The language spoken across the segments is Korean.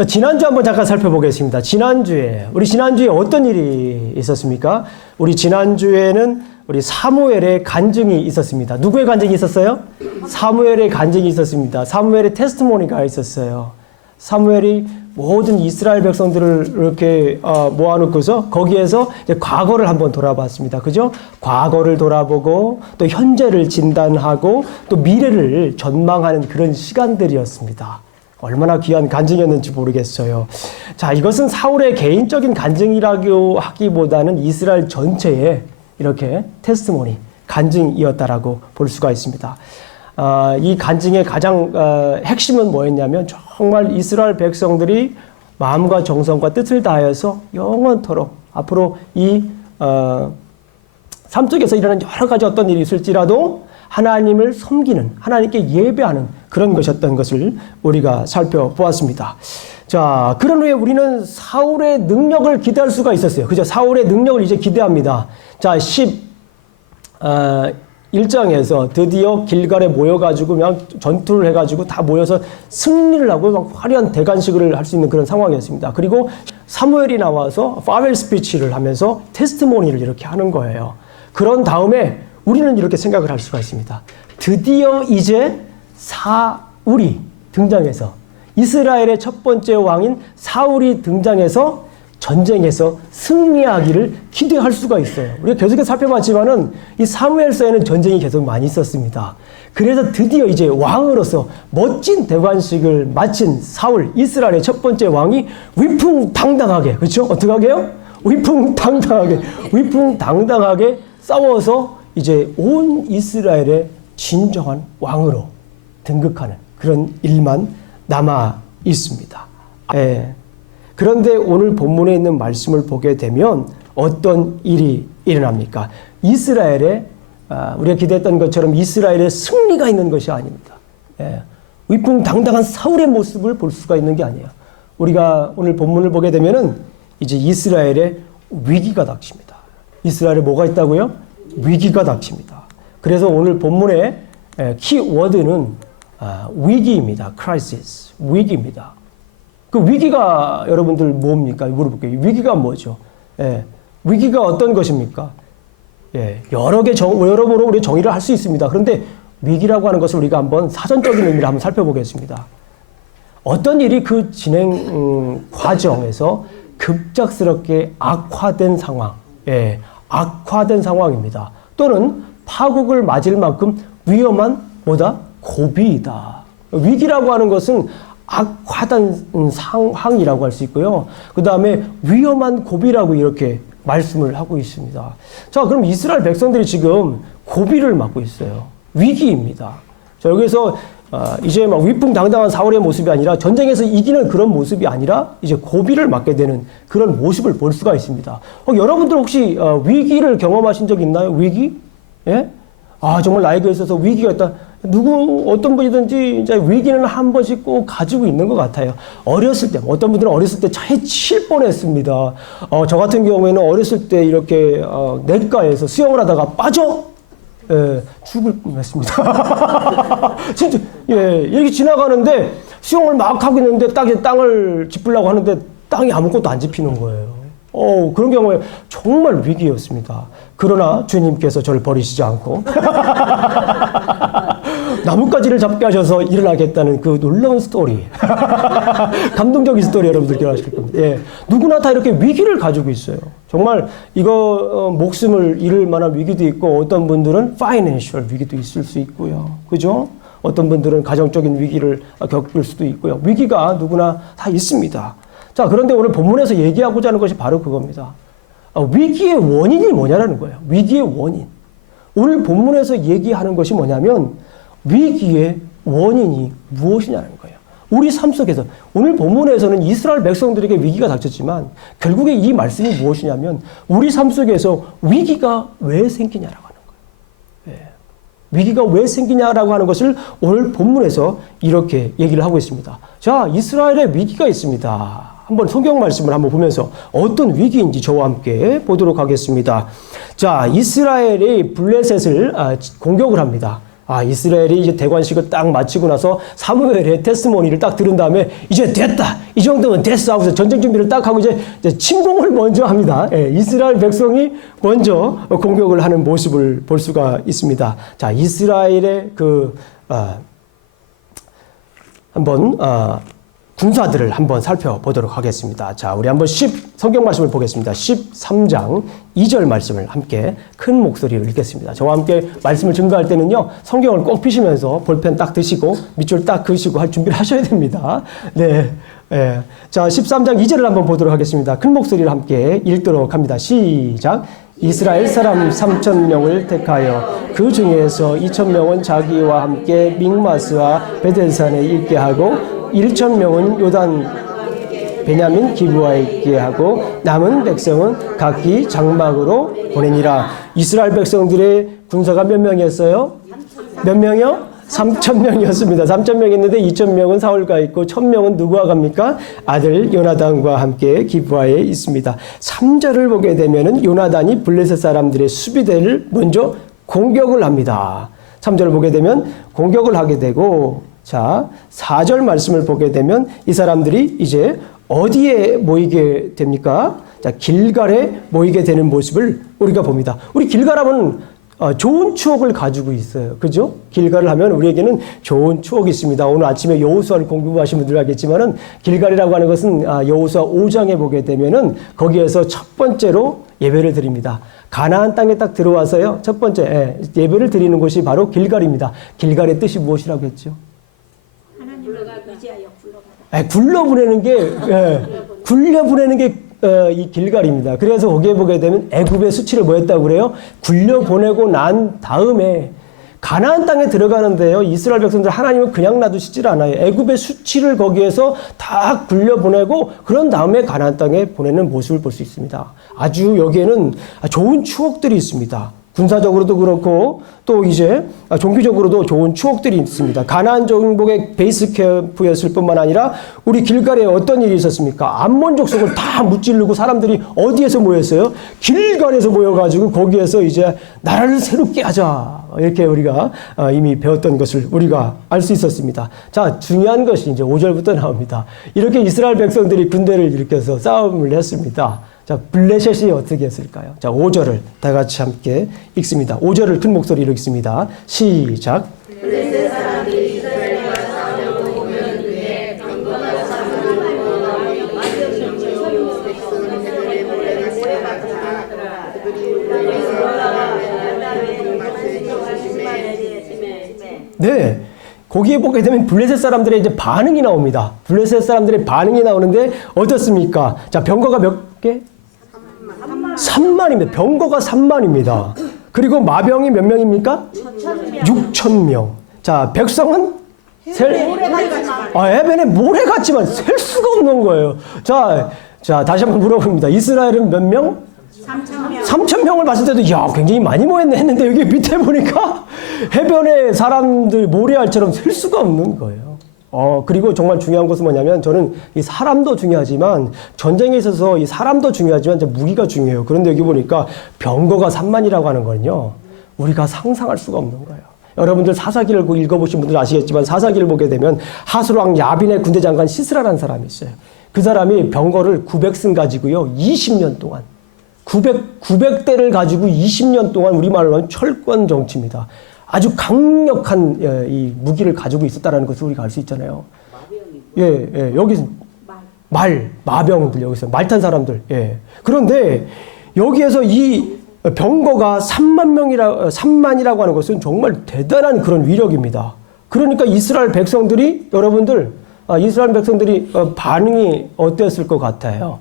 자, 지난주 한번 잠깐 살펴보겠습니다. 우리 지난주에 어떤 일이 있었습니까? 우리 지난주에는 우리 사무엘의 간증이 있었습니다. 누구의 간증이 있었어요? 사무엘의 간증이 있었습니다. 사무엘의 테스티모니가 있었어요. 사무엘이 모든 이스라엘 백성들을 이렇게 모아놓고서 거기에서 이제 과거를 한번 돌아봤습니다. 그죠? 과거를 돌아보고 또 현재를 진단하고 또 미래를 전망하는 그런 시간들이었습니다. 얼마나 귀한 간증이었는지 모르겠어요. 자, 이것은 사울의 개인적인 간증이라고 하기보다는 이스라엘 전체의 이렇게 테스티모니, 간증이었다라고 볼 수가 있습니다. 이 간증의 가장 핵심은 뭐였냐면 정말 이스라엘 백성들이 마음과 정성과 뜻을 다하여서 영원토록 앞으로 이 삶 속에서 일어나는 여러 가지 어떤 일이 있을지라도 하나님을 섬기는, 하나님께 예배하는 그런 것이었던 것을 우리가 살펴보았습니다. 자, 그런 후에 우리는 사울의 능력을 기대할 수가 있었어요. 그죠? 사울의 능력을 이제 기대합니다. 자, 1장에서 드디어 길갈에 모여가지고 그냥 전투를 해가지고 다 모여서 승리를 하고 막 화려한 대관식을 할 수 있는 그런 상황이었습니다. 그리고 사무엘이 나와서 파웰 스피치를 하면서 테스티모니를 이렇게 하는 거예요. 그런 다음에 우리는 이렇게 생각을 할 수가 있습니다. 드디어 이제 사울이 등장해서 이스라엘의 첫 번째 왕인 사울이 등장해서 전쟁에서 승리하기를 기대할 수가 있어요. 우리가 계속해서 살펴봤지만은 이 사무엘서에는 전쟁이 계속 많이 있었습니다. 그래서 드디어 이제 왕으로서 멋진 대관식을 마친 사울, 이스라엘의 첫 번째 왕이 위풍당당하게, 그렇죠? 어떻게 하게요? 위풍당당하게 싸워서 이제 온 이스라엘의 진정한 왕으로 등극하는 그런 일만 남아 있습니다. 그런데 오늘 본문에 있는 말씀을 보게 되면 어떤 일이 일어납니까? 이스라엘의 우리가 기대했던 것처럼 이스라엘의 승리가 있는 것이 아닙니다. 위풍당당한 사울의 모습을 볼 수가 있는 게 아니에요. 우리가 오늘 본문을 보게 되면은 이제 이스라엘의 위기가 닥칩니다. 이스라엘에 뭐가 있다고요? 위기가 닥칩니다. 그래서 오늘 본문의 키워드는 위기입니다. crisis, 위기입니다. 그 위기가 여러분들 뭡니까? 물어볼게요. 위기가 뭐죠? 위기가 어떤 것입니까? 여러모로 우리 정의를 할 수 있습니다. 그런데 위기라고 하는 것을 우리가 한번 사전적인 의미를 한번 살펴보겠습니다. 어떤 일이 그 진행 과정에서 급작스럽게 악화된 상황, 악화된 상황입니다. 또는 파국을 맞을 만큼 위험한 고비이다. 위기라고 하는 것은 악화된 상황이라고 할 수 있고요. 그 다음에 위험한 고비라고 이렇게 말씀을 하고 있습니다. 자, 그럼 이스라엘 백성들이 지금 고비를 맞고 있어요. 위기입니다. 자, 여기서 이제 막 위풍당당한 사울의 모습이 아니라 전쟁에서 이기는 그런 모습이 아니라 이제 고비를 맞게 되는 그런 모습을 볼 수가 있습니다. 여러분들 혹시 위기를 경험하신 적 있나요? 위기? 정말 나에게 있어서 위기가 있다. 어떤 분이든지 이제 위기는 한 번씩 꼭 가지고 있는 것 같아요. 어렸을 때, 어떤 분들은 어렸을 때 차에 칠 뻔했습니다. 저 같은 경우에는 어렸을 때 이렇게 냇가에서 수영을 하다가 빠져 죽을 뻔했습니다. 진짜 이렇게 지나가는데 수영을 막 하고 있는데 땅을 짚으려고 하는데 땅이 아무것도 안 짚히는 거예요. 그런 경우에 정말 위기였습니다. 그러나 주님께서 저를 버리시지 않고 나뭇가지를 잡게 하셔서 일어나겠다는 그 놀라운 스토리. 감동적인 스토리 여러분들 기억하실 겁니다. 누구나 다 이렇게 위기를 가지고 있어요. 정말 이거 목숨을 잃을 만한 위기도 있고 어떤 분들은 파이낸셜 위기도 있을 수 있고요. 그죠? 어떤 분들은 가정적인 위기를 겪을 수도 있고요. 위기가 누구나 다 있습니다. 자, 그런데 오늘 본문에서 얘기하고자 하는 것이 바로 그겁니다. 위기의 원인이 뭐냐라는 거예요. 위기의 원인. 오늘 본문에서 얘기하는 것이 뭐냐면 위기의 원인이 무엇이냐는 거예요. 우리 삶 속에서 오늘 본문에서는 이스라엘 백성들에게 위기가 닥쳤지만 결국에 이 말씀이 무엇이냐면 우리 삶 속에서 위기가 왜 생기냐라고 하는 거예요. 위기가 왜 생기냐라고 하는 것을 오늘 본문에서 이렇게 얘기를 하고 있습니다. 자, 이스라엘에 위기가 있습니다. 한번 성경 말씀을 한번 보면서 어떤 위기인지 저와 함께 보도록 하겠습니다. 자, 이스라엘이 블레셋을 공격을 합니다. 이스라엘이 이제 대관식을 딱 마치고 나서 사무엘의 테스모니를 딱 들은 다음에 이제 됐다. 이 정도면 됐어. 하고서 전쟁 준비를 딱 하고 이제 침공을 먼저 합니다. 이스라엘 백성이 먼저 공격을 하는 모습을 볼 수가 있습니다. 자, 이스라엘의 한번 군사들을 한번 살펴보도록 하겠습니다. 자, 우리 한번 성경 말씀을 보겠습니다. 13장 2절 말씀을 함께 큰 목소리로 읽겠습니다. 저와 함께 말씀을 증거할 때는요, 성경을 꼭 피시면서 볼펜 딱 드시고 밑줄 딱 그으시고 할 준비를 하셔야 됩니다. 네. 자, 13장 2절을 한번 보도록 하겠습니다. 큰 목소리로 함께 읽도록 합니다. 시작. 이스라엘 사람 3,000명을 택하여 그 중에서 2,000명은 자기와 함께 믹마스와 베델산에 있게 하고 1,000명은 요단 베냐민 기브아에 있게 하고 남은 백성은 각기 장막으로 보내니라. 이스라엘 백성들의 군사가 몇 명이었어요? 몇 명이요? 3,000명이었습니다. 3,000명 있는데 2,000명은 사울과 있고 1,000명은 누구와 갑니까? 아들 요나단과 함께 기브아에 있습니다. 3절을 보게 되면은 요나단이 블레셋 사람들의 수비대를 먼저 공격을 합니다. 3절을 보게 되면 공격을 하게 되고, 자, 4절 말씀을 보게 되면 이 사람들이 이제 어디에 모이게 됩니까? 자, 길갈에 모이게 되는 모습을 우리가 봅니다. 우리 길갈 하면 좋은 추억을 가지고 있어요. 그죠? 길갈을 하면 우리에게는 좋은 추억이 있습니다. 오늘 아침에 여호수아를 공부하신 분들 알겠지만은 길갈이라고 하는 것은 여호수아 5장에 보게 되면은 거기에서 첫 번째로 예배를 드립니다. 가나안 땅에 딱 들어와서요. 첫 번째 예배를 드리는 곳이 바로 길갈입니다. 길갈의 뜻이 무엇이라고 했죠? 굴러보내는 게, 굴려보내는 게 이 길갈입니다. 그래서 거기에 보게 되면 애굽의 수치를 뭐 했다고 그래요? 굴려보내고 난 다음에 가나안 땅에 들어가는데요. 이스라엘 백성들 하나님은 그냥 놔두시질 않아요. 애굽의 수치를 거기에서 다 굴려보내고 그런 다음에 가나안 땅에 보내는 모습을 볼 수 있습니다. 아주 여기에는 좋은 추억들이 있습니다. 군사적으로도 그렇고 또 이제 종교적으로도 좋은 추억들이 있습니다. 가나안 정복의 베이스 캠프였을 뿐만 아니라 우리 길갈에 어떤 일이 있었습니까? 암몬 족속을 다 무찌르고 사람들이 어디에서 모였어요? 길갈에서 모여가지고 거기에서 이제 나라를 새롭게 하자. 이렇게 우리가 이미 배웠던 것을 우리가 알 수 있었습니다. 자, 중요한 것이 이제 5절부터 나옵니다. 이렇게 이스라엘 백성들이 군대를 일으켜서 싸움을 했습니다. 자, 블레셋이 어떻게 했을까요? 자, 5절을 다 같이 함께 읽습니다. 5절을 큰 목소리로 읽습니다. 시작. 블레셋 사람들이 이스라엘과 싸우려고 오면 그에 병거나 사람을 만병 백성들의 몰래 같아 그들이 올라가 네. 거기에 보게 되면 블레셋 사람들의 이제 반응이 나옵니다. 블레셋 사람들의 반응이 나오는데 어떻습니까? 자, 병거가 몇 개? 3만입니다. 병거가 3만입니다. 그리고 마병이 몇 명입니까? 6,000명. 자, 백성은 해변에 모래같지만 셀 수가 없는 거예요. 자, 다시 한번 물어봅니다. 이스라엘은 몇 명? 3,000명을 봤을 때도 굉장히 많이 모였네 했는데 여기 밑에 보니까 해변에 사람들 모래알처럼 셀 수가 없는 거예요. 그리고 정말 중요한 것은 뭐냐면 저는 이 사람도 중요하지만 전쟁에 있어서 이 사람도 중요하지만 이제 무기가 중요해요. 그런데 여기 보니까 병거가 3만이라고 하는 거는요. 우리가 상상할 수가 없는 거예요. 여러분들 사사기를 읽어보신 분들 아시겠지만 사사기를 보게 되면 하술왕 야빈의 군대 장관 시스라라는 사람이 있어요. 그 사람이 병거를 900승 가지고요. 20년 동안 900대를 가지고 20년 동안 우리말로 하면 철권 정치입니다. 아주 강력한 이 무기를 가지고 있었다는 것을 우리가 알 수 있잖아요. 여기 마병들 여기서 말 탄 사람들. 그런데 여기에서 이 병거가 3만이라고 하는 것은 정말 대단한 그런 위력입니다. 그러니까 이스라엘 백성들이 여러분들 이스라엘 백성들이 반응이 어땠을 것 같아요?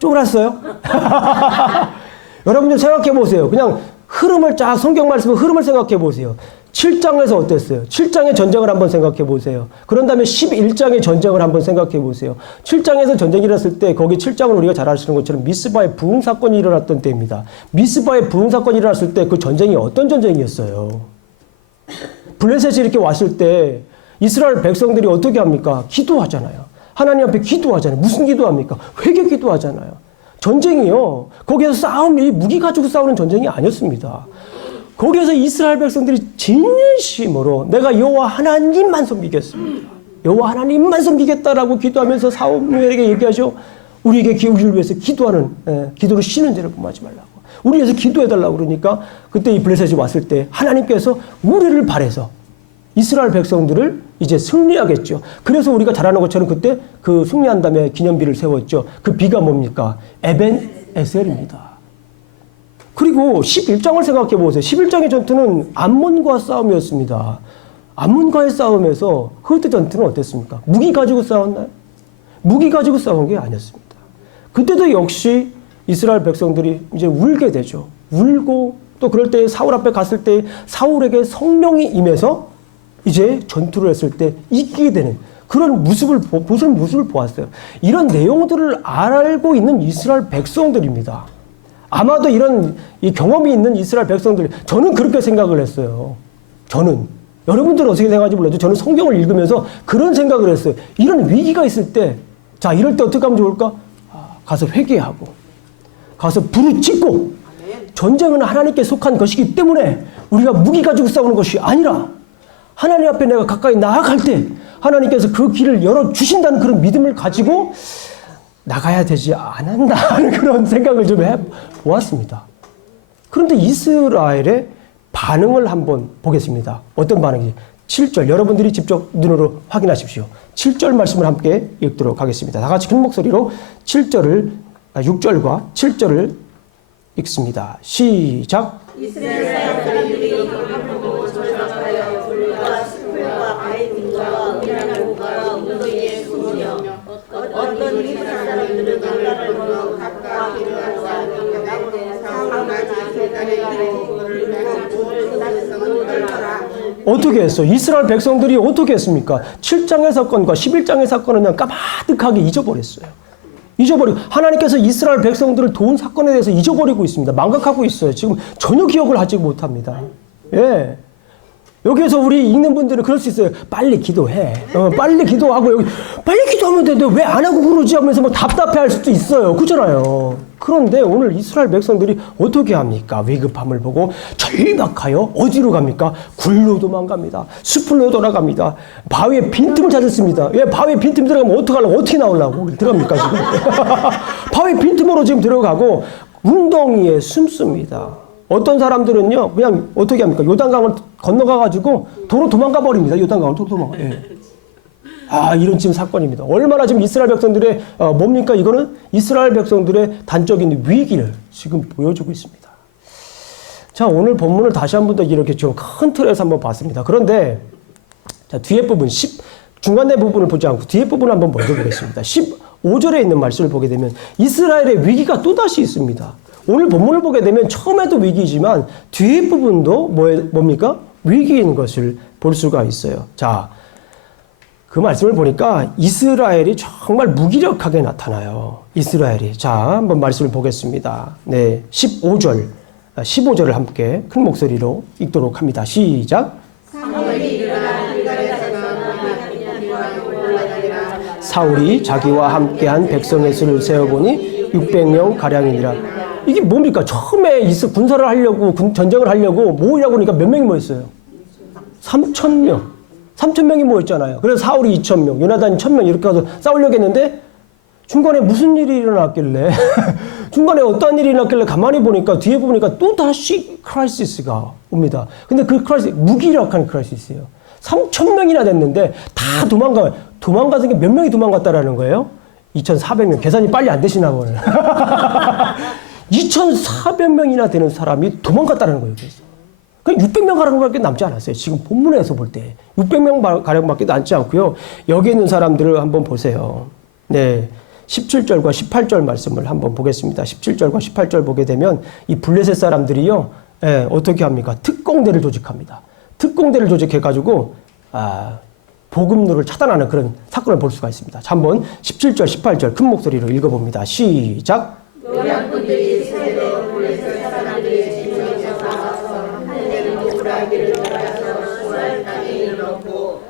쫄았어요? 여러분들 생각해 보세요. 그냥 흐름을 성경 말씀의 흐름을 생각해 보세요. 7장에서 어땠어요? 7장의 전쟁을 한번 생각해 보세요. 그런 다음에 11장의 전쟁을 한번 생각해 보세요. 7장에서 전쟁이 일어났을 때 거기 7장은 우리가 잘 아시는 것처럼 미스바의 부흥 사건이 일어났던 때입니다. 미스바의 부흥 사건이 일어났을 때 그 전쟁이 어떤 전쟁이었어요? 블레셋이 이렇게 왔을 때 이스라엘 백성들이 어떻게 합니까? 기도하잖아요. 하나님 앞에 기도하잖아요. 무슨 기도합니까? 회개 기도하잖아요. 전쟁이요. 거기에서 싸움이 무기 가지고 싸우는 전쟁이 아니었습니다. 거기에서 이스라엘 백성들이 진심으로 내가 여호와 하나님만 섬기겠습니다. 여호와 하나님만 섬기겠다라고 기도하면서 사무엘에게 얘기하죠. 우리에게 우리를 위해서 기도하는 기도로 쉬는 죄를 범하지 말라고. 우리 위해서 기도해달라고 그러니까 그때 이 블레셋이 왔을 때 하나님께서 우리를 발해서 이스라엘 백성들을 이제 승리하겠죠. 그래서 우리가 잘 아는 것처럼 그때 그 승리한 다음에 기념비를 세웠죠. 그 비가 뭡니까? 에벤에셀입니다. 그리고 11장을 생각해 보세요. 11장의 전투는 암몬과 싸움이었습니다. 암몬과의 싸움에서 그때 전투는 어땠습니까? 무기 가지고 싸웠나요? 무기 가지고 싸운 게 아니었습니다. 그때도 역시 이스라엘 백성들이 이제 울게 되죠. 울고 또 그럴 때 사울 앞에 갔을 때 사울에게 성령이 임해서 이제 전투를 했을 때 이기게 되는 그런 모습을 보았어요. 이런 내용들을 알고 있는 이스라엘 백성들입니다. 아마도 이런 이 경험이 있는 이스라엘 백성들, 저는 그렇게 생각을 했어요. 저는. 여러분들은 어떻게 생각하는지 몰라도 저는 성경을 읽으면서 그런 생각을 했어요. 이런 위기가 있을 때, 자, 이럴 때 어떻게 하면 좋을까? 가서 회개하고, 가서 부르짖고, 전쟁은 하나님께 속한 것이기 때문에 우리가 무기 가지고 싸우는 것이 아니라 하나님 앞에 내가 가까이 나아갈 때 하나님께서 그 길을 열어주신다는 그런 믿음을 가지고 나가야 되지 않았나 하는 그런 생각을 좀 해보았습니다. 그런데 이스라엘의 반응을 한번 보겠습니다. 어떤 반응인지. 7절 여러분들이 직접 눈으로 확인하십시오. 7절 말씀을 함께 읽도록 하겠습니다. 다 같이 큰 목소리로 6절과 7절을 읽습니다. 시작. 이스라엘 사람들이 이걸 보고 절박하여 불과 수풀과 바이든과 미나무가 운동에 숨으며 어떤 이스라엘 사람들은 나라를 걸어 각각 길을 쌓고 사울과 제사장의 어떻게 했어? 이스라엘 백성들이 어떻게 했습니까? 7장의 사건과 11장의 사건은 그냥 까마득하게 잊어버렸어요. 잊어버리고 하나님께서 이스라엘 백성들을 도운 사건에 대해서 잊어버리고 있습니다. 망각하고 있어요. 지금 전혀 기억을 하지 못합니다. 예. 여기에서 우리 읽는 분들은 그럴 수 있어요. 빨리 기도해. 빨리 기도하고 여기 빨리 기도하면 되는데 왜 안 하고 그러지 하면서 뭐 답답해할 수도 있어요. 그렇잖아요. 그런데 오늘 이스라엘 백성들이 어떻게 합니까? 위급함을 보고 절박하여 어디로 갑니까? 굴로 도망갑니다. 숲으로 돌아갑니다. 바위에 빈틈을 찾았습니다. 예, 바위에 빈틈 들어가면 어떡하려고 어떻게 나오려고 들어갑니까 지금? 바위 빈틈으로 지금 들어가고 웅덩이에 숨습니다. 어떤 사람들은요, 그냥 어떻게 합니까? 요단강을 건너가가지고 도로 도망가 버립니다. 요단강을 도로 도망가. 예. 이런 지금 사건입니다. 얼마나 지금 이스라엘 백성들의, 뭡니까? 이거는 이스라엘 백성들의 단적인 위기를 지금 보여주고 있습니다. 자, 오늘 본문을 다시 한 번 더 이렇게 좀 큰 틀에서 한번 봤습니다. 그런데, 자, 뒤에 부분, 중간에 부분을 보지 않고 뒤에 부분을 한번 먼저 보겠습니다. 15절에 있는 말씀을 보게 되면 이스라엘의 위기가 또다시 있습니다. 오늘 본문을 보게 되면 처음에도 위기지만 뒤에 부분도 뭡니까? 위기인 것을 볼 수가 있어요. 자, 그 말씀을 보니까 이스라엘이 정말 무기력하게 나타나요. 이스라엘이. 자, 한번 말씀을 보겠습니다. 네, 15절을 함께 큰 목소리로 읽도록 합니다. 시작. 사울이 자기와 함께한 백성의 수를 세어보니 600명 가량이니라. 이게 뭡니까? 처음에 군사를 하려고, 전쟁을 하려고 모이라고 그러니까 몇 명이 모였어요? 3,000명. 3,000명이 모였잖아요. 그래서 사울이 2,000명, 요나단이 1,000명 이렇게 가서 싸우려고 했는데 중간에 무슨 일이 일어났길래 중간에 어떤 일이 일어났길래 가만히 보니까 뒤에 보니까 또 다시 크라이시스가 옵니다. 근데 그 크라이시스, 무기력한 크라이시스예요. 3,000명이나 됐는데 다 도망가서 몇 명이 도망갔다라는 거예요? 2,400명. 계산이 빨리 안 되시나 보네. 2,400명이나 되는 사람이 도망갔다는 거예요. 그래서 600명 가량밖에 남지 않았어요. 지금 본문에서 볼 때 600명 가량밖에 남지 않고요. 여기 있는 사람들을 한번 보세요. 네, 17절과 18절 말씀을 한번 보겠습니다. 17절과 18절 보게 되면 이 블레셋 사람들이요, 어떻게 합니까? 특공대를 조직합니다. 특공대를 조직해가지고 복음로를 차단하는 그런 사건을 볼 수가 있습니다. 자, 한번 17절, 18절 큰 목소리로 읽어봅니다. 시작. 노략군들이 세대 블레셋 사람들의 진영에서 나와서 한 대는 도라기를 따라서 수알 땅에 이르렀고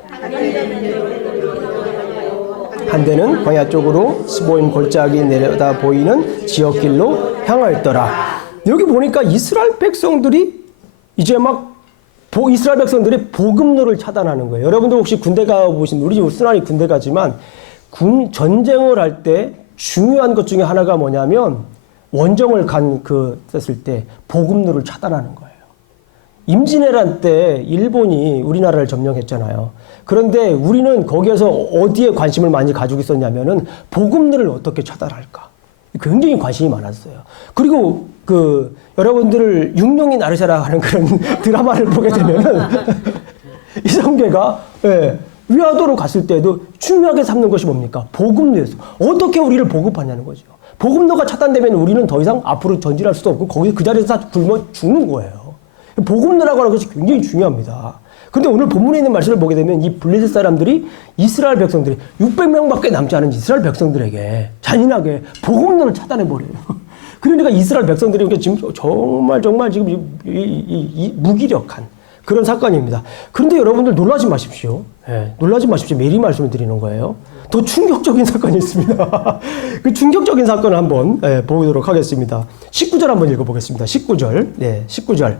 한 대는 광야 쪽으로 스보임 골짜기 내려다 보이는 지역길로 향하였더라. 여기 보니까 이스라엘 백성들이 이제 막 이스라엘 백성들이 복음로를 차단하는 거예요. 여러분들 혹시 군대 가보신, 우리 순환이 군대 가지만 전쟁을 할 때 중요한 것 중에 하나가 뭐냐면 원정을 썼을 때 복음로를 차단하는 거예요. 임진왜란 때 일본이 우리나라를 점령했잖아요. 그런데 우리는 거기에서 어디에 관심을 많이 가지고 있었냐면은 복음로를 어떻게 차단할까. 굉장히 관심이 많았어요. 그리고 여러분들을 육룡이 나르샤라 하는 그런 드라마를 보게 되면은 이성계가 위화도로 갔을 때도 중요하게 삼는 것이 뭡니까? 복음로에서 어떻게 우리를 보급하냐는 거죠. 복음로가 차단되면 우리는 더 이상 앞으로 전진할 수도 없고 거기 그 자리에서 다 굶어 죽는 거예요. 복음로라고 하는 것이 굉장히 중요합니다. 그런데 오늘 본문에 있는 말씀을 보게 되면 이 블레셋 사람들이 이스라엘 백성들이 600명밖에 남지 않은 이스라엘 백성들에게 잔인하게 복음로를 차단해버려요. 그러니까 이스라엘 백성들이 지금 정말 지금 이 무기력한 그런 사건입니다. 그런데 여러분들 놀라지 마십시오. 놀라지 마십시오. 미리 말씀을 드리는 거예요. 더 충격적인 사건이 있습니다. 그 충격적인 사건을 한번 보도록 하겠습니다. 19절 한번 읽어보겠습니다. 19절. 19절.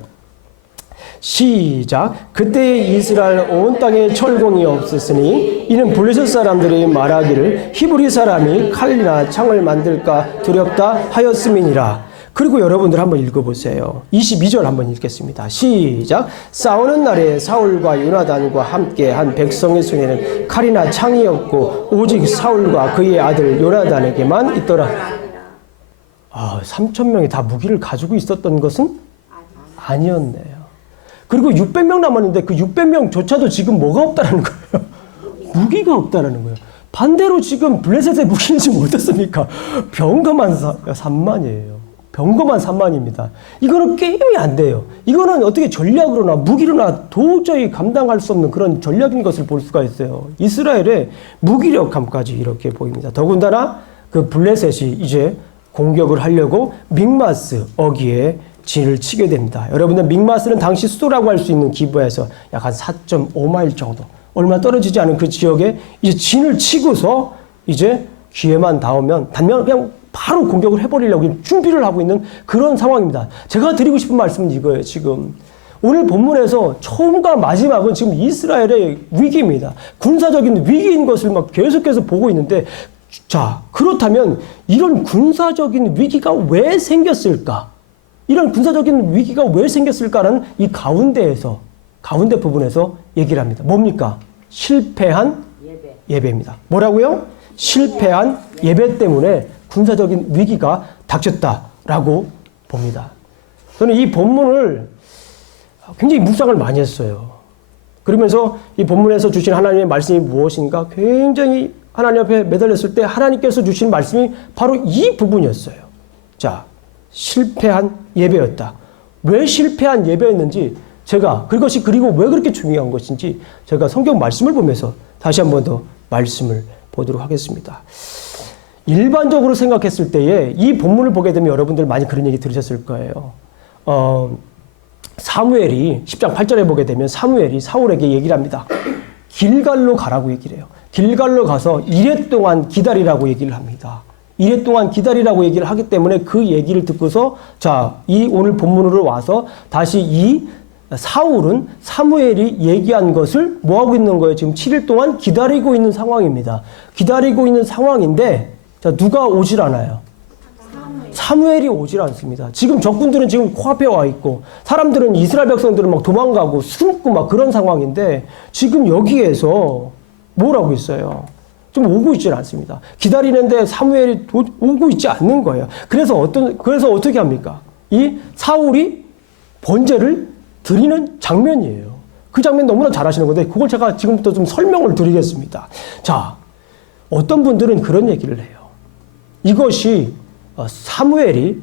시작. 그때 이스라엘 온 땅에 철공이 없었으니 이는 블레셋 사람들이 말하기를 히브리 사람이 칼이나 창을 만들까 두렵다 하였음이니라. 그리고 여러분들 한번 읽어보세요. 22절 한번 읽겠습니다. 시작. 싸우는 날에 사울과 요나단과 함께 한 백성의 손에는 칼이나 창이 없고 오직 사울과 그의 아들 요나단에게만 있더라. 3,000명이 다 무기를 가지고 있었던 것은 아니었네요. 그리고 600명 남았는데 그 600명조차도 지금 뭐가 없다는 거예요? 무기가 없다는 거예요. 반대로 지금 블레셋의 무기는 지금 어떻습니까? 병거만 3만이에요. 병거만 3만입니다. 이거는 게임이 안 돼요. 이거는 어떻게 전략으로나 무기로나 도저히 감당할 수 없는 그런 전략인 것을 볼 수가 있어요. 이스라엘의 무기력함까지 이렇게 보입니다. 더군다나 그 블레셋이 이제 공격을 하려고 믹마스 어귀에 진을 치게 됩니다. 여러분들 믹마스는 당시 수도라고 할 수 있는 기브에서 약 한 4.5마일 정도 얼마 떨어지지 않은 그 지역에 이제 진을 치고서 이제 기회만 닿으면 그냥 바로 공격을 해버리려고 준비를 하고 있는 그런 상황입니다. 제가 드리고 싶은 말씀은 이거예요. 지금 오늘 본문에서 처음과 마지막은 지금 이스라엘의 위기입니다. 군사적인 위기인 것을 막 계속해서 보고 있는데, 자, 그렇다면 이런 군사적인 위기가 왜 생겼을까? 이런 군사적인 위기가 왜 생겼을까라는 이 가운데 부분에서 얘기를 합니다. 뭡니까? 실패한 예배입니다. 뭐라고요? 실패한 예배 때문에 군사적인 위기가 닥쳤다라고 봅니다. 저는 이 본문을 굉장히 묵상을 많이 했어요. 그러면서 이 본문에서 주신 하나님의 말씀이 무엇인가 굉장히 하나님 앞에 매달렸을 때 하나님께서 주신 말씀이 바로 이 부분이었어요. 자, 실패한 예배였다. 왜 실패한 예배였는지 그리고 왜 그렇게 중요한 것인지 제가 성경 말씀을 보면서 다시 한 번 더 말씀을 보도록 하겠습니다. 일반적으로 생각했을 때에 이 본문을 보게 되면 여러분들 많이 그런 얘기 들으셨을 거예요. 사무엘이 10장 8절에 보게 되면 사무엘이 사울에게 얘기를 합니다. 길갈로 가라고 얘기를 해요. 길갈로 가서 이레 동안 기다리라고 얘기를 합니다. 이레 동안 기다리라고 얘기를 하기 때문에 그 얘기를 듣고서 이 오늘 본문으로 와서 다시 이 사울은 사무엘이 얘기한 것을 뭐 하고 있는 거예요? 지금 7일 동안 기다리고 있는 상황입니다. 기다리고 있는 상황인데 누가 오질 않아요? 사무엘이 오질 않습니다. 지금 적군들은 지금 코앞에 와 있고 사람들은 이스라엘 백성들은 막 도망가고 숨고 막 그런 상황인데 지금 여기에서 뭘 하고 있어요? 좀 오고 있질 않습니다. 기다리는데 사무엘이 오고 있지 않는 거예요. 그래서 어떻게 합니까? 이 사울이 번제를 드리는 장면이에요. 그 장면 너무나 잘 아시는 건데 그걸 제가 지금부터 좀 설명을 드리겠습니다. 자, 어떤 분들은 그런 얘기를 해요. 이것이 사무엘이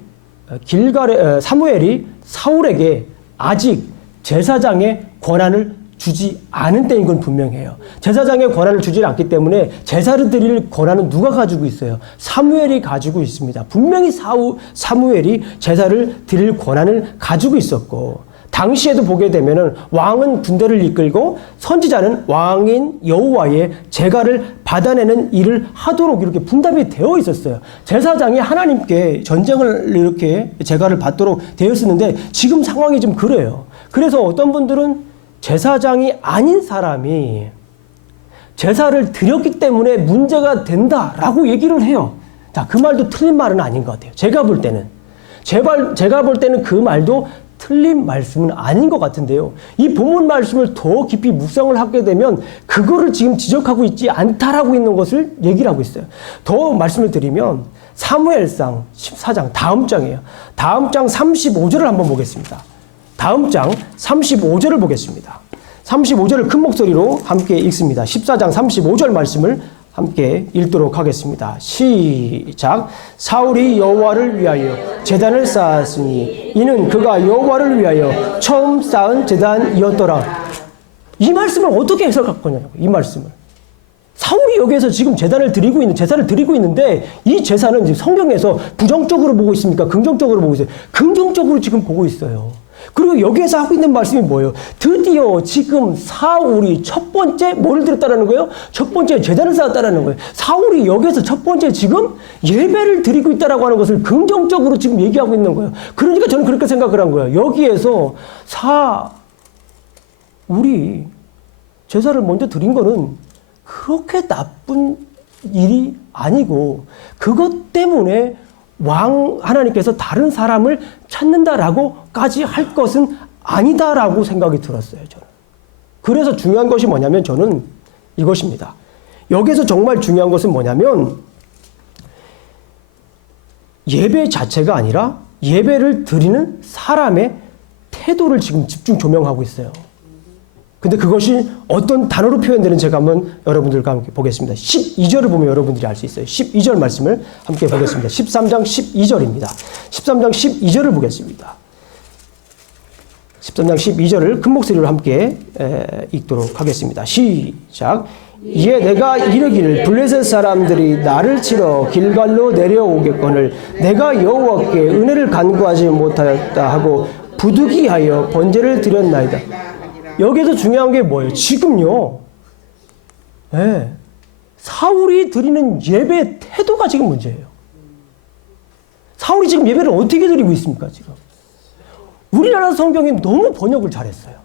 사울에게 아직 제사장의 권한을 주지 않은 때인 건 분명해요. 제사장의 권한을 주지 않기 때문에 제사를 드릴 권한은 누가 가지고 있어요? 사무엘이 가지고 있습니다. 분명히 사무엘이 제사를 드릴 권한을 가지고 있었고 당시에도 보게 되면은 왕은 군대를 이끌고 선지자는 왕인 여호와의 제가를 받아내는 일을 하도록 이렇게 분담이 되어 있었어요. 제사장이 하나님께 전쟁을 이렇게 제가를 받도록 되어 있었는데 지금 상황이 좀 그래요. 그래서 어떤 분들은 제사장이 아닌 사람이 제사를 드렸기 때문에 문제가 된다라고 얘기를 해요. 자, 그 말도 틀린 말은 아닌 것 같아요. 제가 볼 때는. 제가 볼 때는 그 말도 틀린 말씀은 아닌 것 같은데요. 이 본문 말씀을 더 깊이 묵상을 하게 되면 그거를 지금 지적하고 있지 않다라고 있는 것을 얘기를 하고 있어요. 더 말씀을 드리면 사무엘상 14장 다음 장이에요. 다음 장 35절을 한번 보겠습니다. 다음 장 35절을 보겠습니다. 35절을 큰 목소리로 함께 읽습니다. 14장 35절 말씀을 함께 읽도록 하겠습니다. 시작. 사울이 여호와를 위하여 제단을 쌓았으니 이는 그가 여호와를 위하여 처음 쌓은 제단이었더라. 이 말씀을 어떻게 해석할 거냐고. 이 말씀을. 사울이 여기에서 지금 제사를 드리고 있는데 이 제사는 지금 성경에서 부정적으로 보고 있습니까? 긍정적으로 보고 있어요. 긍정적으로 지금 보고 있어요. 그리고 여기에서 하고 있는 말씀이 뭐예요? 드디어 지금 사울이 첫 번째 뭐를 드렸다라는 거예요? 첫 번째 제단을 쌓았다라는 거예요. 사울이 여기에서 첫 번째 지금 예배를 드리고 있다라고 하는 것을 긍정적으로 지금 얘기하고 있는 거예요. 그러니까 저는 그렇게 생각을 한 거예요. 여기에서 사울이 제사를 먼저 드린 거는 그렇게 나쁜 일이 아니고 그것 때문에 왕 하나님께서 다른 사람을 찾는다라고까지 할 것은 아니다라고 생각이 들었어요. 저는. 그래서 중요한 것이 뭐냐면 저는 이것입니다. 여기서 정말 중요한 것은 뭐냐면 예배 자체가 아니라 예배를 드리는 사람의 태도를 지금 집중 조명하고 있어요. 근데 그것이 어떤 단어로 표현되는지 제가 한번 여러분들과 함께 보겠습니다. 12절을 보면 여러분들이 알 수 있어요. 12절 말씀을 함께 보겠습니다. 13장 12절입니다. 13장 12절을 보겠습니다. 13장 12절을 큰 목소리로 함께 읽도록 하겠습니다. 시작. 이에 내가 이르기를 블레셋 사람들이 나를 치러 길갈로 내려오겠거늘 내가 여호와께 은혜를 간구하지 못하였다 하고 부득이하여 번제를 드렸나이다. 여기에서 중요한 게 뭐예요? 지금요. 네. 사울이 드리는 예배 태도가 지금 문제예요. 사울이 지금 예배를 어떻게 드리고 있습니까? 지금. 우리나라 성경이 너무 번역을 잘했어요.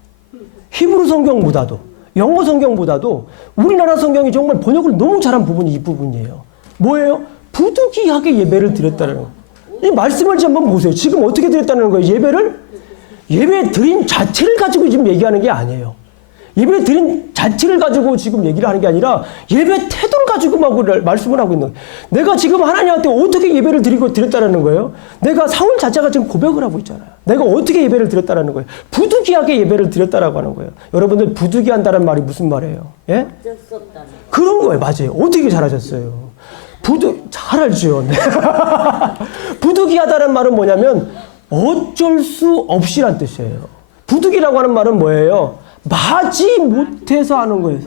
히브리 성경보다도 영어 성경보다도 우리나라 성경이 정말 번역을 너무 잘한 부분이 이 부분이에요. 뭐예요? 부득이하게 예배를 드렸다는 거예요. 이 말씀을 한번 보세요. 지금 어떻게 드렸다는 거예요? 예배 드린 자체를 가지고 지금 얘기하는 게 아니에요. 예배 드린 자체를 가지고 지금 얘기를 하는 게 아니라 예배 태도를 가지고 말씀을 하고 있는 거예요. 내가 지금 하나님한테 어떻게 예배를 드렸다는 거예요? 내가 사울 자체가 지금 고백을 하고 있잖아요. 내가 어떻게 예배를 드렸다는 거예요? 부득이하게 예배를 드렸다라고 하는 거예요. 여러분들 부득이한다는 말이 무슨 말이에요? 예? 어쩔 수 없다는. 그런 거예요. 맞아요. 어떻게 잘하셨어요? 잘 알죠. 네. 부득이하다는 말은 뭐냐면 어쩔 수 없이란 뜻이에요. 부득이라고 하는 말은 뭐예요? 마지 못해서 하는 거예요.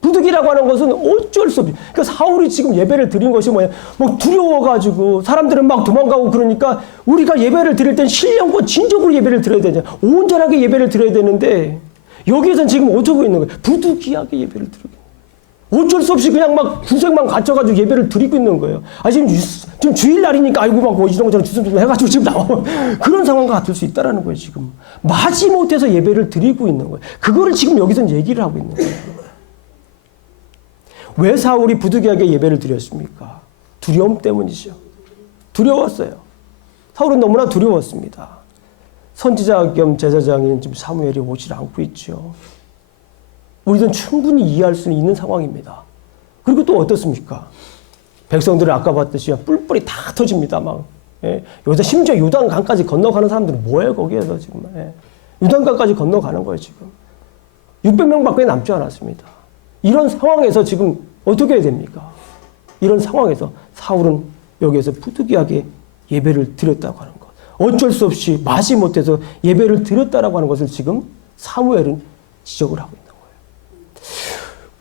부득이라고 하는 것은 어쩔 수 없이. 그러니까 사울이 지금 예배를 드린 것이 뭐예요? 뭐 두려워가지고 사람들은 막 도망가고 그러니까 우리가 예배를 드릴 땐 신령과 진정으로 예배를 드려야 되잖아요. 온전하게 예배를 드려야 되는데 여기에서는 지금 어쩌고 있는 거예요? 부득이하게 예배를 드리고. 어쩔 수 없이 그냥 막 구색만 갖춰가지고 예배를 드리고 있는 거예요. 지금 주일날이니까 아이고 막 이런 거저런 주섬주섬 해가지고 지금 나오는 그런 상황과 같을 수 있다라는 거예요. 지금 마지 못해서 예배를 드리고 있는 거예요. 그거를 지금 여기서 얘기를 하고 있는 거예요. 왜 사울이 부득이하게 예배를 드렸습니까? 두려움 때문이죠. 두려웠어요. 사울은 너무나 두려웠습니다. 선지자 겸 제사장인 지금 사무엘이 오질 않고 있죠. 우리는 충분히 이해할 수 있는 상황입니다. 그리고 또 어떻습니까? 백성들은 아까 봤듯이 뿔뿔이 다 터집니다. 막. 예? 요새 심지어 요단강까지 건너가는 사람들은 뭐예요? 거기에서 지금. 예? 요단강까지 건너가는 거예요, 지금. 600명밖에 남지 않았습니다. 이런 상황에서 지금 어떻게 해야 됩니까? 이런 상황에서 사울은 여기에서 부득이하게 예배를 드렸다고 하는 것. 어쩔 수 없이 마지 못해서 예배를 드렸다라고 하는 것을 지금 사무엘은 지적을 하고 있는 거예요.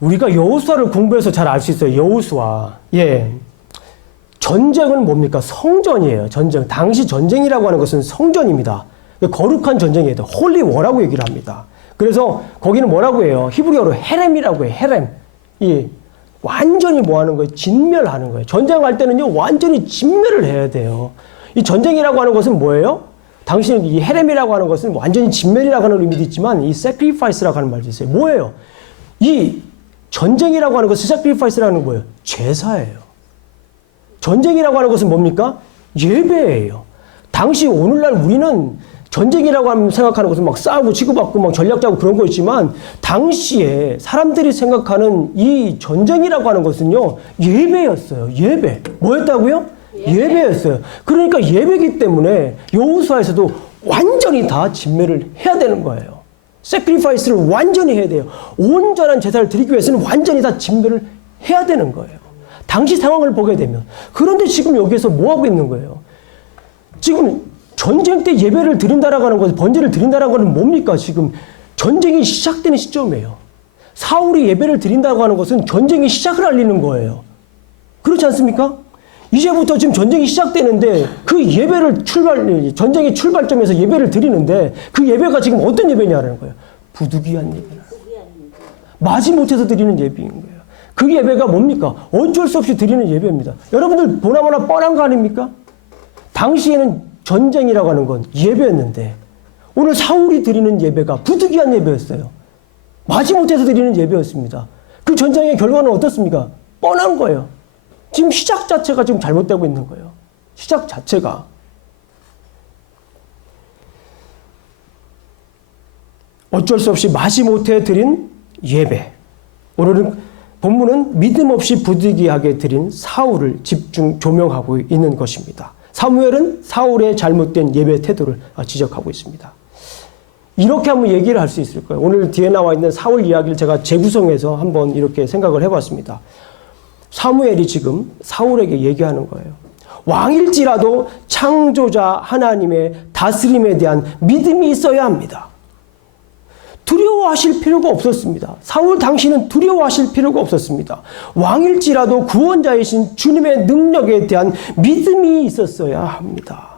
우리가 여호수아를 공부해서 잘 알 수 있어요. 여호수아. 예. 전쟁은 뭡니까? 성전이에요. 전쟁. 당시 전쟁이라고 하는 것은 성전입니다. 거룩한 전쟁이에요. 홀리워라고 얘기를 합니다. 그래서 거기는 뭐라고 해요? 히브리어로 헤렘이라고 해요. 헤렘. 예. 완전히 뭐 하는 거예요? 진멸하는 거예요. 전쟁할 때는요, 완전히 진멸을 해야 돼요. 이 전쟁이라고 하는 것은 뭐예요? 당신은 이 헤렘이라고 하는 것은 완전히 진멸이라고 하는 의미도 있지만 이 sacrifice라고 하는 말도 있어요. 뭐예요? 이 전쟁이라고 하는 것은 sacrifice라는 건 뭐예요? 제사예요. 전쟁이라고 하는 것은 뭡니까? 예배예요. 당시 오늘날 우리는 전쟁이라고 하면 생각하는 것은 막 싸우고 치고받고 막 전략 짜고 그런 거 있지만 당시에 사람들이 생각하는 이 전쟁이라고 하는 것은요, 예배였어요. 예배. 뭐였다고요? 예배였어요. 그러니까 예배이기 때문에 여호수아에서도 완전히 다 진멸을 해야 되는 거예요. sacrifice를 완전히 해야 돼요. 온전한 제사를 드리기 위해서는 완전히 다 진멸을 해야 되는 거예요. 당시 상황을 보게 되면. 그런데 지금 여기에서 뭐 하고 있는 거예요? 지금 전쟁 때 예배를 드린다라고 하는 것은, 번제를 드린다라고 하는 뭡니까? 지금 전쟁이 시작되는 시점이에요. 사울이 예배를 드린다고 하는 것은 전쟁의 시작을 알리는 거예요. 그렇지 않습니까? 이제부터 지금 전쟁이 시작되는데 그 예배를 전쟁의 출발점에서 예배를 드리는데 그 예배가 지금 어떤 예배냐라는 거예요. 부득이한 예배라. 마지못해서 드리는 예배인 거예요. 그 예배가 뭡니까? 어쩔 수 없이 드리는 예배입니다. 여러분들 보나마나 뻔한 거 아닙니까? 당시에는 전쟁이라고 하는 건 예배였는데 오늘 사울이 드리는 예배가 부득이한 예배였어요. 마지못해서 드리는 예배였습니다. 그 전쟁의 결과는 어떻습니까? 뻔한 거예요. 지금 시작 자체가 지금 잘못되고 있는 거예요. 시작 자체가. 어쩔 수 없이 마지못해 드린 예배. 오늘은 본문은 믿음 없이 부득이하게 드린 사울을 집중 조명하고 있는 것입니다. 사무엘은 사울의 잘못된 예배 태도를 지적하고 있습니다. 이렇게 한번 얘기를 할 수 있을 거예요. 오늘 뒤에 나와 있는 사울 이야기를 제가 재구성해서 한번 이렇게 생각을 해봤습니다. 사무엘이 지금 사울에게 얘기하는 거예요. 왕일지라도 창조자 하나님의 다스림에 대한 믿음이 있어야 합니다. 두려워하실 필요가 없었습니다. 사울 당신은 두려워하실 필요가 없었습니다. 왕일지라도 구원자이신 주님의 능력에 대한 믿음이 있었어야 합니다.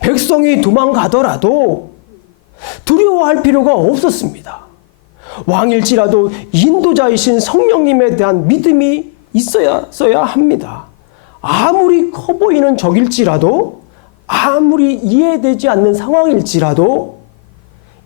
백성이 도망가더라도 두려워할 필요가 없었습니다. 왕일지라도 인도자이신 성령님에 대한 믿음이 있어야 합니다. 아무리 커 보이는 적일지라도, 아무리 이해되지 않는 상황일지라도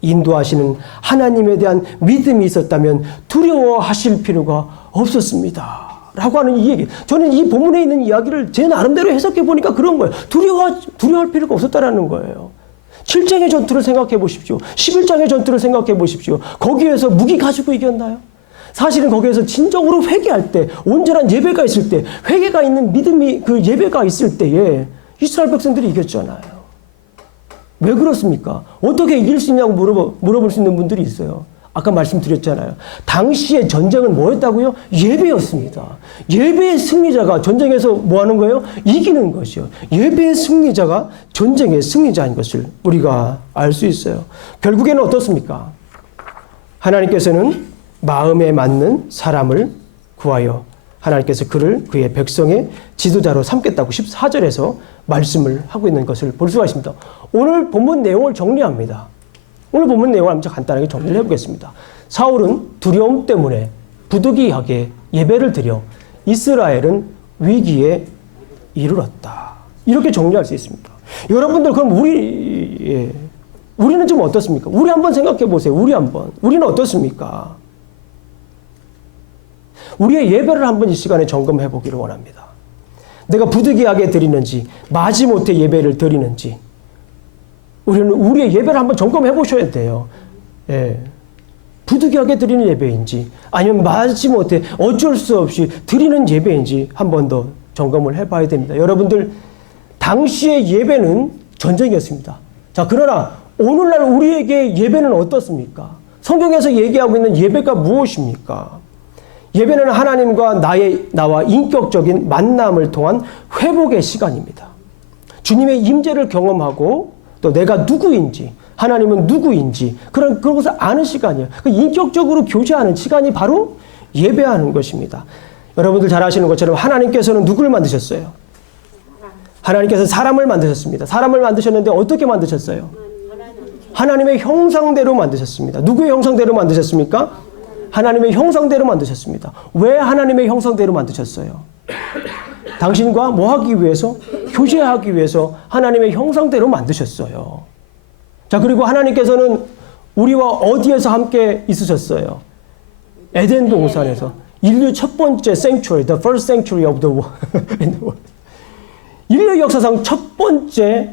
인도하시는 하나님에 대한 믿음이 있었다면 두려워하실 필요가 없었습니다. 라고 하는 이 얘기. 저는 이 본문에 있는 이야기를 제 나름대로 해석해 보니까 그런 거예요. 두려워할 필요가 없었다라는 거예요. 7장의 전투를 생각해 보십시오. 11장의 전투를 생각해 보십시오. 거기에서 무기 가지고 이겼나요? 사실은 거기에서 진정으로 회개할 때, 온전한 예배가 있을 때, 회개가 있는 믿음이, 그 예배가 있을 때에 이스라엘 백성들이 이겼잖아요. 왜 그렇습니까? 어떻게 이길 수 있냐고 물어볼 수 있는 분들이 있어요. 아까 말씀드렸잖아요. 당시의 전쟁은 뭐였다고요? 예배였습니다. 예배의 승리자가 전쟁에서 뭐 하는 거예요? 이기는 것이요. 예배의 승리자가 전쟁의 승리자인 것을 우리가 알 수 있어요. 결국에는 어떻습니까? 하나님께서는 마음에 맞는 사람을 구하여 하나님께서 그를 그의 백성의 지도자로 삼겠다고 14절에서 말씀을 하고 있는 것을 볼 수가 있습니다. 오늘 본문 내용을 정리합니다. 오늘 본문 내용을 한번 간단하게 정리를 해보겠습니다. 사울은 두려움 때문에 부득이하게 예배를 드려 이스라엘은 위기에 이르렀다. 이렇게 정리할 수 있습니다. 여러분들 그럼 우리는 좀 어떻습니까? 우리 한번 생각해 보세요. 우리는 어떻습니까? 우리의 예배를 한번 이 시간에 점검해 보기를 원합니다. 내가 부득이하게 드리는지, 마지못해 예배를 드리는지, 우리는 우리의 예배를 한번 점검해 보셔야 돼요. 예. 부득이하게 드리는 예배인지, 아니면 마지못해 어쩔 수 없이 드리는 예배인지 한 번 더 점검을 해 봐야 됩니다. 여러분들, 당시의 예배는 전쟁이었습니다. 자, 그러나 오늘날 우리에게 예배는 어떻습니까? 성경에서 얘기하고 있는 예배가 무엇입니까? 예배는 하나님과 나와 인격적인 만남을 통한 회복의 시간입니다. 주님의 임재를 경험하고 또 내가 누구인지, 하나님은 누구인지 그런 것을 아는 시간이에요. 인격적으로 교제하는 시간이 바로 예배하는 것입니다. 여러분들 잘 아시는 것처럼 하나님께서는 누구를 만드셨어요? 하나님께서 사람을 만드셨습니다. 사람을 만드셨는데 어떻게 만드셨어요? 하나님의 형상대로 만드셨습니다. 누구의 형상대로 만드셨습니까? 하나님의 형상대로 만드셨습니다. 왜 하나님의 형상대로 만드셨어요? 당신과 뭐 하기 위해서? 교제하기 위해서 하나님의 형상대로 만드셨어요. 자, 그리고 하나님께서는 우리와 어디에서 함께 있으셨어요? 에덴 동산에서. 인류 첫 번째 sanctuary, the first sanctuary of the world. 인류 역사상 첫 번째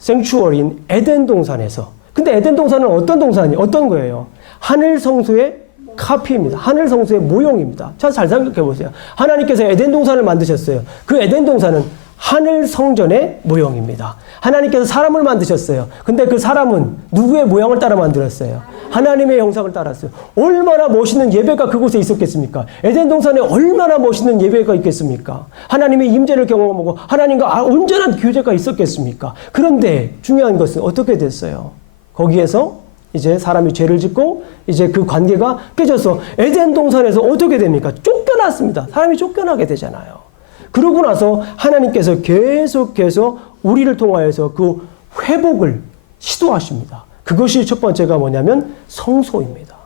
sanctuary인 에덴 동산에서. 근데 에덴 동산은 어떤 동산이, 어떤 거예요? 하늘 성소의 카피입니다. 하늘 성소의 모형입니다. 자, 잘 생각해 보세요. 하나님께서 에덴 동산을 만드셨어요. 그 에덴 동산은 하늘 성전의 모형입니다. 하나님께서 사람을 만드셨어요. 근데 그 사람은 누구의 모양을 따라 만들었어요? 하나님의 형상을 따랐어요. 얼마나 멋있는 예배가 그곳에 있었겠습니까? 에덴 동산에 얼마나 멋있는 예배가 있겠습니까? 하나님의 임재를 경험하고 하나님과 온전한 교제가 있었겠습니까? 그런데 중요한 것은 어떻게 됐어요? 거기에서 이제 사람이 죄를 짓고 이제 그 관계가 깨져서 에덴 동산에서 어떻게 됩니까? 쫓겨났습니다. 사람이 쫓겨나게 되잖아요. 그러고 나서 하나님께서 계속해서 우리를 통하여서 그 회복을 시도하십니다. 그것이 첫 번째가 뭐냐면 성소입니다.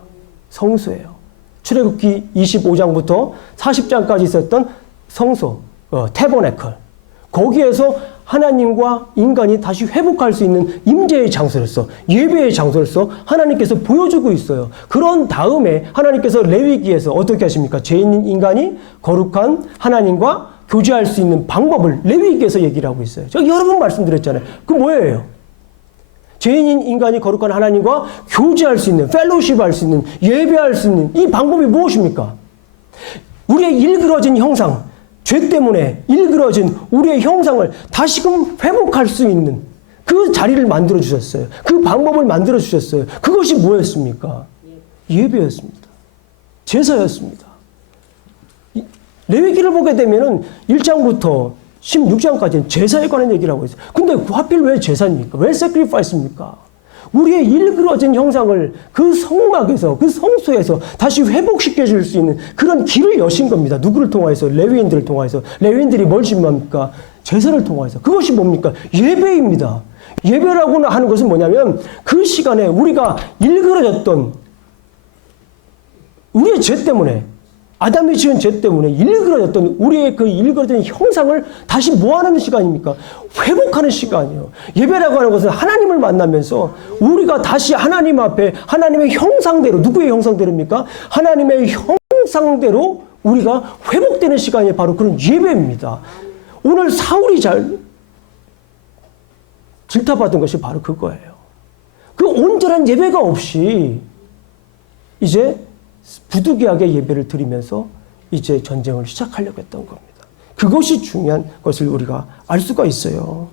성소예요. 출애굽기 25장부터 40장까지 있었던 성소, 태버네클. 거기에서 하나님과 인간이 다시 회복할 수 있는 임재의 장소로서, 예배의 장소로서 하나님께서 보여주고 있어요. 그런 다음에 하나님께서 레위기에서 어떻게 하십니까? 죄인인 인간이 거룩한 하나님과 교제할 수 있는 방법을 레위기에서 얘기를 하고 있어요. 제가 여러 번 말씀드렸잖아요. 그 뭐예요? 죄인인 인간이 거룩한 하나님과 교제할 수 있는, 펠로우십할 수 있는, 예배할 수 있는 이 방법이 무엇입니까? 우리의 일그러진 형상, 죄 때문에 일그러진 우리의 형상을 다시금 회복할 수 있는 그 자리를 만들어 주셨어요. 그 방법을 만들어 주셨어요. 그것이 뭐였습니까? 예배였습니다. 제사였습니다. 레위기를 보게 되면은 1장부터 16장까지는 제사에 관한 얘기를 하고 있어요. 근데 하필 왜 제사입니까? 왜 sacrifice입니까? 우리의 일그러진 형상을 그 성막에서, 그 성소에서 다시 회복시켜 줄 수 있는 그런 길을 여신 겁니다. 누구를 통하여서? 레위인들을 통하여서. 레위인들이 뭘 준비합니까? 제사를 통하여서. 그것이 뭡니까? 예배입니다. 예배라고 하는 것은 뭐냐면 그 시간에 우리가 일그러졌던 우리의 죄 때문에, 아담이 지은 죄 때문에 일그러졌던 우리의 그 일그러진 형상을 다시 뭐하는 시간입니까? 회복하는 시간이에요. 예배라고 하는 것은 하나님을 만나면서 우리가 다시 하나님 앞에 하나님의 형상대로, 누구의 형상대로입니까? 하나님의 형상대로 우리가 회복되는 시간이 바로 그런 예배입니다. 오늘 사울이 질타받은 것이 바로 그거예요. 그 온전한 예배가 없이 이제 부득이하게 예배를 드리면서 이제 전쟁을 시작하려고 했던 겁니다. 그것이 중요한 것을 우리가 알 수가 있어요.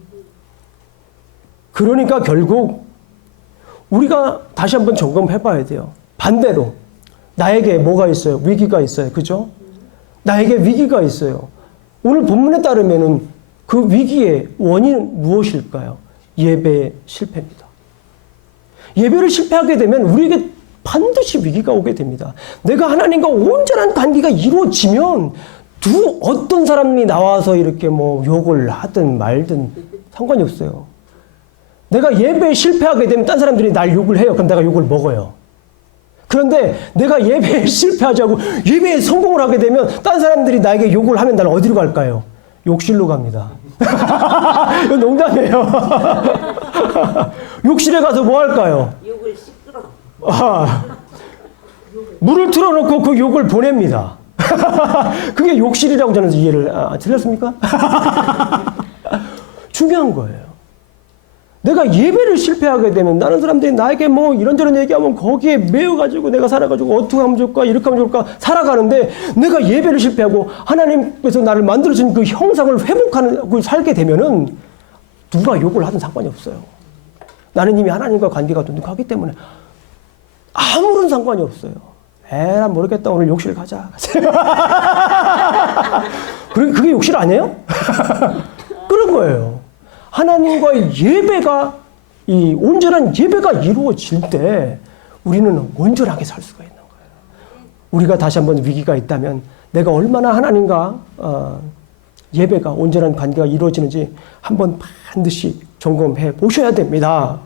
그러니까 결국 우리가 다시 한번 점검해 봐야 돼요. 반대로 나에게 뭐가 있어요? 위기가 있어요. 그죠? 나에게 위기가 있어요. 오늘 본문에 따르면은 그 위기의 원인은 무엇일까요? 예배의 실패입니다. 예배를 실패하게 되면 우리에게 반드시 위기가 오게 됩니다. 내가 하나님과 온전한 관계가 이루어지면 어떤 사람이 나와서 이렇게 뭐 욕을 하든 말든 상관이 없어요. 내가 예배에 실패하게 되면 딴 사람들이 날 욕을 해요. 그럼 내가 욕을 먹어요. 그런데 내가 예배에 실패하지 않고 예배에 성공을 하게 되면 딴 사람들이 나에게 욕을 하면 나는 어디로 갈까요? 욕실로 갑니다. 이건 농담이에요. 욕실에 가서 뭐 할까요? 욕을 시끄러. 물을 틀어놓고 그 욕을 보냅니다. 그게 욕실이라고 저는 이해를, 틀렸습니까? 중요한 거예요. 내가 예배를 실패하게 되면 다른 사람들이 나에게 뭐 이런저런 얘기하면 거기에 매여가지고 내가 살아가지고 어떻게 하면 좋을까, 이렇게 하면 좋을까 살아가는데 내가 예배를 실패하고 하나님께서 나를 만들어준 그 형상을 회복하는, 살게 되면은 누가 욕을 하든 상관이 없어요. 나는 이미 하나님과 관계가 돈독하기 때문에 아무런 상관이 없어요. 에라 모르겠다. 오늘 욕실 가자. 그게 욕실 아니에요? 그런 거예요. 하나님과의 예배가, 이 온전한 예배가 이루어질 때 우리는 온전하게 살 수가 있는 거예요. 우리가 다시 한번 위기가 있다면 내가 얼마나 하나님과 예배가, 온전한 관계가 이루어지는지 한번 반드시 점검해 보셔야 됩니다.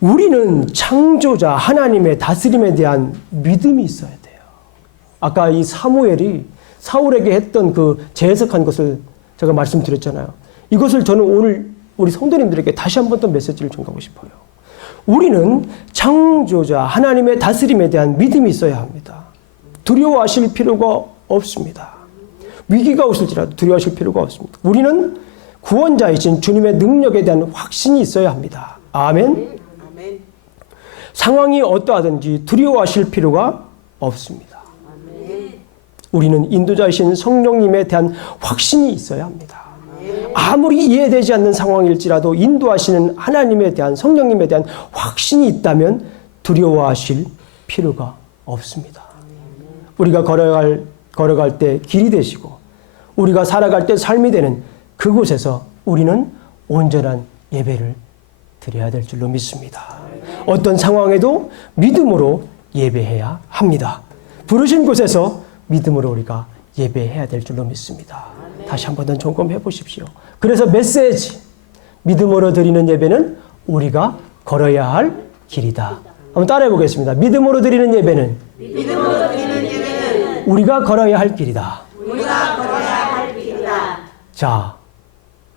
우리는 창조자 하나님의 다스림에 대한 믿음이 있어야 돼요. 아까 이 사무엘이 사울에게 했던 그 재해석한 것을 제가 말씀드렸잖아요. 이것을 저는 오늘 우리 성도님들에게 다시 한 번 더 메시지를 전하고 싶어요. 우리는 창조자 하나님의 다스림에 대한 믿음이 있어야 합니다. 두려워하실 필요가 없습니다. 위기가 오실지라도 두려워하실 필요가 없습니다. 우리는 구원자이신 주님의 능력에 대한 확신이 있어야 합니다. 아멘. 상황이 어떠하든지 두려워하실 필요가 없습니다. 우리는 인도자이신 성령님에 대한 확신이 있어야 합니다. 아무리 이해되지 않는 상황일지라도 인도하시는 하나님에 대한 성령님에 대한 확신이 있다면 두려워하실 필요가 없습니다. 우리가 걸어갈 때 길이 되시고 우리가 살아갈 때 삶이 되는 그곳에서 우리는 온전한 예배를 드려야 될 줄로 믿습니다. 어떤 상황에도 믿음으로 예배해야 합니다. 부르신 곳에서 믿음으로 우리가 예배해야 될 줄로 믿습니다. 다시 한 번 더 점검해 보십시오. 그래서 메시지, 믿음으로 드리는 예배는 우리가 걸어야 할 길이다. 한번 따라해 보겠습니다. 믿음으로 드리는 예배는 우리가 걸어야 할 길이다. 자,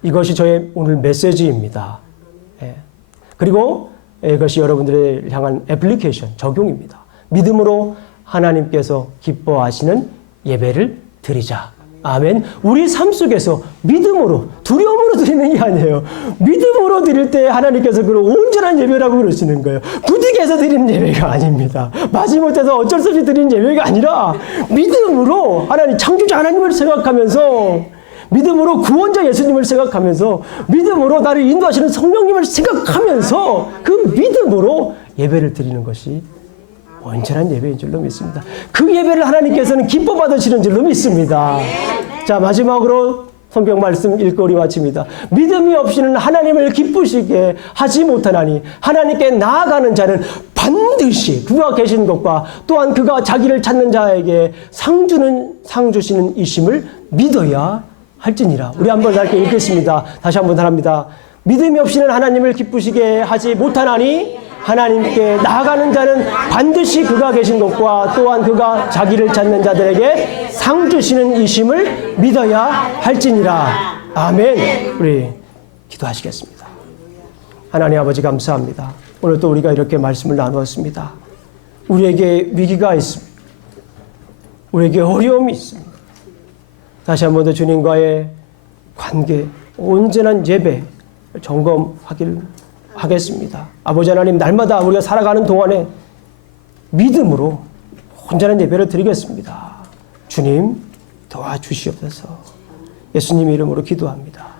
이것이 저의 오늘 메시지입니다. 그리고 이것이 여러분들을 향한 애플리케이션, 적용입니다. 믿음으로 하나님께서 기뻐하시는 예배를 드리자. 아멘. 우리 삶 속에서 믿음으로, 두려움으로 드리는 게 아니에요. 믿음으로 드릴 때 하나님께서 그걸 온전한 예배라고 그러시는 거예요. 부득이해서 드리는 예배가 아닙니다. 마지못해서 어쩔 수 없이 드리는 예배가 아니라 믿음으로 하나님, 창조자 하나님을 생각하면서, 믿음으로 구원자 예수님을 생각하면서, 믿음으로 나를 인도하시는 성령님을 생각하면서 그 믿음으로 예배를 드리는 것이 온전한 예배인 줄로 믿습니다. 그 예배를 하나님께서는 기뻐 받으시는 줄로 믿습니다. 자, 마지막으로 성경 말씀 읽고 우리 마칩니다. 믿음이 없이는 하나님을 기쁘시게 하지 못하나니 하나님께 나아가는 자는 반드시 그가 계신 것과 또한 그가 자기를 찾는 자에게 상 주시는 이심을 믿어야 할지니라. 우리 한번 짧게 읽겠습니다. 다시 한번 합니다. 믿음이 없이는 하나님을 기쁘시게 하지 못하나니 하나님께 나아가는 자는 반드시 그가 계신 것과 또한 그가 자기를 찾는 자들에게 상 주시는 이심을 믿어야 할지니라. 아멘. 우리 기도하시겠습니다. 하나님 아버지 감사합니다. 오늘 또 우리가 이렇게 말씀을 나누었습니다. 우리에게 위기가 있습니다. 우리에게 어려움이 있습니다. 다시 한 번 더 주님과의 관계, 온전한 예배 점검하겠습니다. 아버지 하나님, 날마다 우리가 살아가는 동안에 믿음으로 온전한 예배를 드리겠습니다. 주님 도와주시옵소서. 예수님 이름으로 기도합니다.